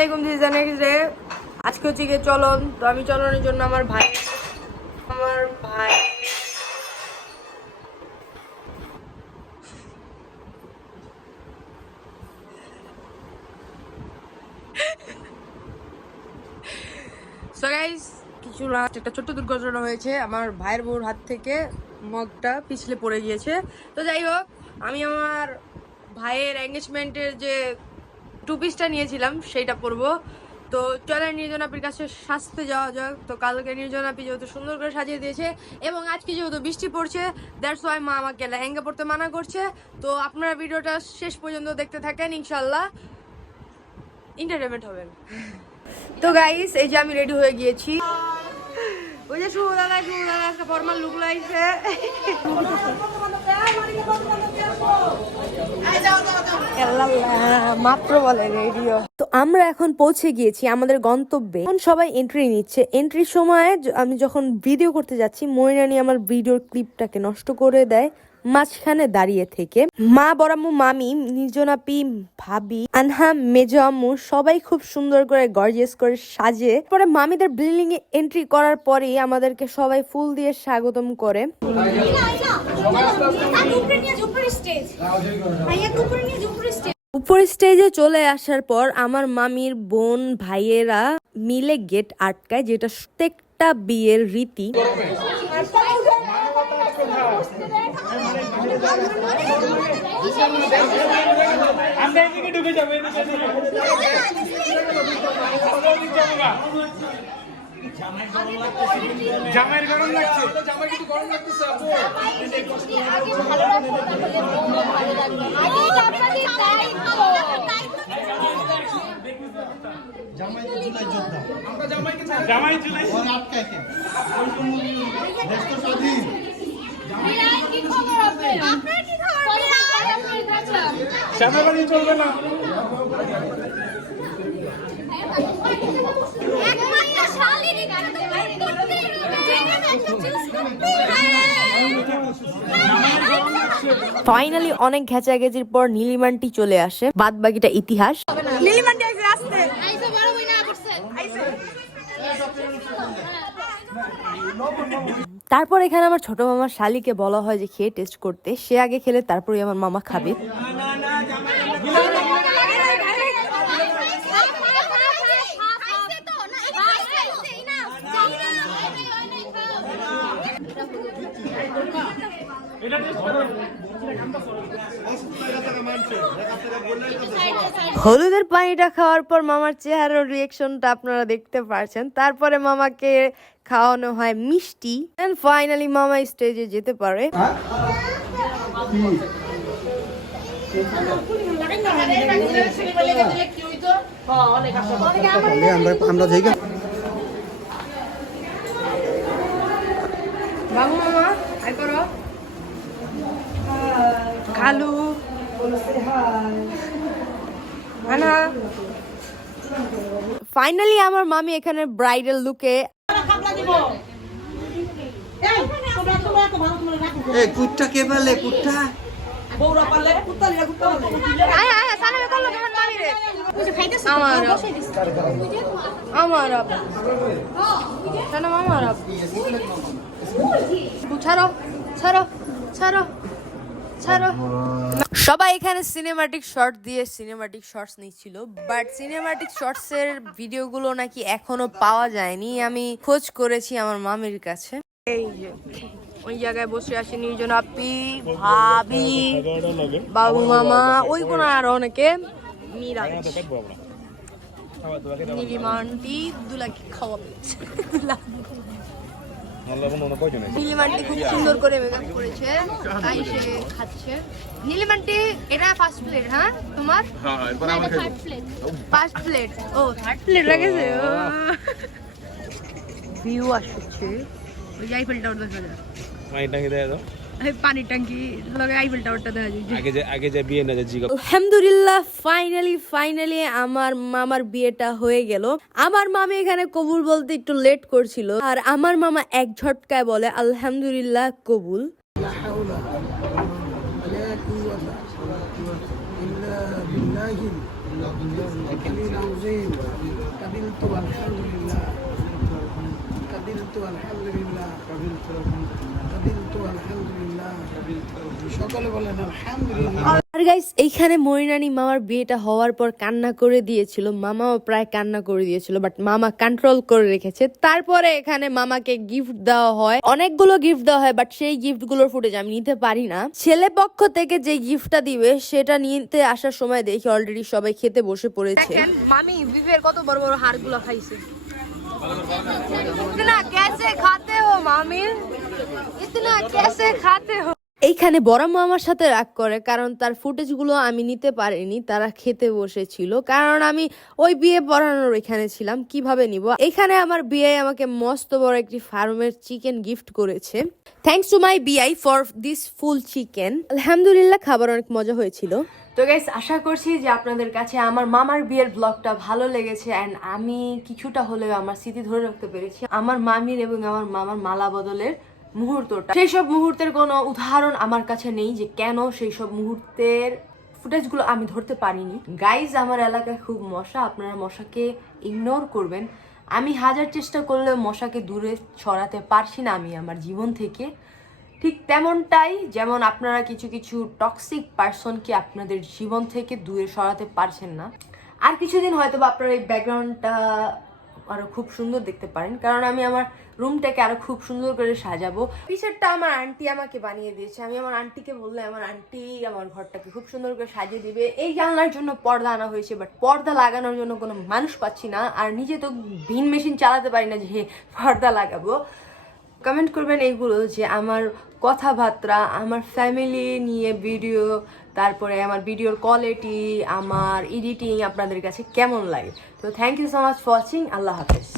আলাইকুম, this the next day. আজকে হচ্ছে গিয়ে চলন। তো আমি চলনের জন্য আমার ভাই সো গাইস, কিছু রাত একটা ছোট্ট দুর্ঘটনা হয়েছে। আমার ভাইয়ের বউর হাত থেকে মগটা পিছলে পড়ে গিয়েছে। তো যাই হোক, আমি আমার ভাইয়ের এঙ্গেজমেন্টের যে টু পিসটা নিয়েছিলাম সেইটা পরবো। তো চলে নির্জনাপির কাছে সাজতে যাওয়া যাক। তো কালকে নির্জনাপি যেহেতু সুন্দর করে সাজিয়ে দিয়েছে এবং আজকে যেহেতু বৃষ্টি পড়ছে, দ্যাটস ওয়াই মা আমাকে লেহেঙ্গা পরতে মানা করছে। তো আপনারা ভিডিওটা শেষ পর্যন্ত দেখতে থাকেন, ইনশাল্লাহ এন্টারটেনমেন্ট হবেন। তো গাইস, এই যে আমি রেডি হয়ে গিয়েছি। ওই যে শুভ দাদা একটা ফর্মাল লুক লাগছে। মাত্র বলে রেডিও। তো আমরা এখন পৌঁছে গিয়েছি আমাদের গন্তব্যে। এখন সবাই এন্ট্রি নিচ্ছে। এন্ট্রির সময় আমি যখন ভিডিও করতে যাচ্ছি, ময়নানি আমার ভিডিওর ক্লিপটাকে নষ্ট করে দেয় মাঝখানে দাঁড়িয়ে থেকে। মা, বড়াম্মু, মামি, নির্জনাপি, ভাবি, আনহা, মেজো আম্মু সবাই খুব সুন্দর করে গর্জিয়াস করে সাজে। পরে মামিদের বিল্ডিং এ এন্ট্রি করার পরেই আমাদেরকে সবাই ফুল দিয়ে স্বাগতম করে। উপরে স্টেজে চলে আসার পর আমার মামির বোন ভাইয়েরা মিলে গেট আটকায়, যেটা প্রত্যেকটা বিয়ের রীতি। জামাইয়ের গরম লাগছে, জামাই কিছু গরম লাগতেছে আপু। জামাই তো জুলাই যোদ্ধা, আমরা জামাইকে ছাড়া জামাই জুলাই ওর আটকায় কেন? দেশ তো স্বাধীন। জামাই কি খবর আছে? আপনার কি খবর? জামাই বাড়ি চলবে না। ফাইনালি অনেক ঘেঁচাঘেঁচির পর নীলিমানটি চলে আসে। বাদ বাকিটা ইতিহাস। তারপর এখানে আমার ছোট মামার শালিকে বলা হয় যে খেয়ে টেস্ট করতে। সে আগে খেলে তারপরে আমার মামা খাবে। হলুদের পানিটা খাওয়ার পর মামার চেহারার রিয়েকশনটা আপনারা দেখতে পারছেন। তারপরে মামাকে খাওয়ানো হয় মিষ্টি। এন্ড ফাইনালি মামা স্টেজে যেতে পারে। বাবু মামা হাই করো। খালু ফাইনালি আমার মামি এখানে ব্রাইডাল লুকে। কুটটা কে পারলে? কুটটা সবাই এখানে সিনেমাটিক শর্ট দিয়ে সিনেমাটিক শর্টস নিচ্ছিল, বাট সিনেমাটিক শর্টস এর ভিডিওগুলো নাকি এখনো পাওয়া যায়নি। আমি খোঁজ করেছি আমার মামির কাছে। এই যে ওই জায়গায় বসে আছে নির্জনাপি, ভাবি, বাবু মামা, ওই কোন আর অনেকে নীলিমান্টি দুলাকে খাওয়াবে। নীলিমান্টি খুব সুন্দর করে মেকআপ করেছে, তাই সে খাচ্ছে। নীলিমান্টি এটা ফার্স্ট প্লেট? হ্যাঁ তোমার ফার্স্ট প্লেট। ও থার্ড প্লেট রেখেছে। ভিউ আসছে, ওই আইফেল টাওয়ার দেখা যায়। পানির ট্যাঙ্কি লগে আইফেল টাওয়ারটা দেখা যায়। আগে যে বিয়ে না যে আলহামদুলিল্লাহ ফাইনালি আমার মামার বিয়েটা হয়ে গেল। আমার মামি এখানে কবুল বলতে একটু লেট করছিল, আর আমার মামা এক ঝটকায় বলে আলহামদুলিল্লাহ কবুল। العلي العظيم قبلت والحمد لله قبلت والحمد لله قبلت والحمد لله সকলে বলেন আলহামদুলিল্লাহ। আর গাইস এইখানে মরিনানি মামার বিয়েটা হওয়ার পর কান্না করে দিয়েছিল, মামাও প্রায় কান্না করে দিয়েছিল, বাট মামা কন্ট্রোল করে রেখেছে। তারপরে এখানে মামাকে গিফট দেওয়া হয়, অনেকগুলো গিফট দেওয়া হয়, বাট সেই গিফট গুলোর ফুটেজ আমি নিতে পারি না। ছেলে পক্ষ থেকে যে গিফটটা দিবে সেটা নিতে আসার সময় দেখি অলরেডি সবাই খেতে বসে পড়েছে। মামি বিফের কত বড় বড় হাড়গুলো খাইছে। इतना कैसे खाते हो मामी, इतना कैसे खाते हो। এইখানে বড় মামার সাথে রাগ করে, কারণ তার ফুটেজগুলো আমি নিতে পারিনি, তারা খেতে বসেছিল, কারণ আমি ওই বিয়ে পড়ানোর এখানে ছিলাম, কিভাবে নিব। এখানে আমার বিয়ে আমাকে মস্ত বড় একটি ফার্মের চিকেন গিফট করেছে। থ্যাঙ্কস টু মাই বিআই ফর দিস ফুল চিকেন। আলহামদুলিল্লাহ, খাবার অনেক মজা হয়েছিল। তো গাইস, আশা করছি যে আপনাদের কাছে আমার মামার বিয়ের ব্লগটা ভালো লেগেছে অ্যান্ড আমি কিছুটা হলেও আমার স্মৃতি ধরে রাখতে পেরেছি। আমার মামির এবং আমার মামার মালা বদলের মুহূর্তটা, সেই সব মুহূর্তের কোনো উদাহরণ আমার কাছে নেই যে কেন সেই সব মুহূর্তের ফুটেজগুলো আমি ধরতে পারিনি। গাইজ, আমার এলাকায় খুব মশা, আপনারা মশাকে ইগনোর করবেন। আমি হাজার চেষ্টা করলেও মশাকে দূরে ছড়াতে পারছি না আমি আমার জীবন থেকে। ঠিক তেমনটাই যেমন আপনারা কিছু কিছু টক্সিক পার্সনকে আপনাদের জীবন থেকে দূরে সরাতে পারছেন না। আর কিছুদিন হয়তো বা আপনারা এই ব্যাকগ্রাউন্ডটা আরো খুব সুন্দর দেখতে পারেন, কারণ আমি আমার রুমটাকে আরো খুব সুন্দর করে সাজাবো। পিছনটা আমার আন্টি আমাকে বানিয়ে দিয়েছে। আমি আমার আন্টিকে বললে আমার আন্টি আমার ঘরটাকে খুব সুন্দর করে সাজিয়ে দিবে। এই জানলার জন্য পর্দা আনা হয়েছে, বাট পর্দা লাগানোর জন্য কোনো মানুষ পাচ্ছি না, আর নিজে তো ভিন মেশিন চালাতে পারি না যে পর্দা লাগাবো। কমেন্ট করবেন এইগুলো যে আমার কথাবার্তা, আমার ফ্যামিলি নিয়ে ভিডিও, তারপরে আমার ভিডিওর কোয়ালিটি, আমার এডিটিং আপনাদের কাছে কেমন লাগে। তো thank you so much for watching. আল্লাহ হাফেজ।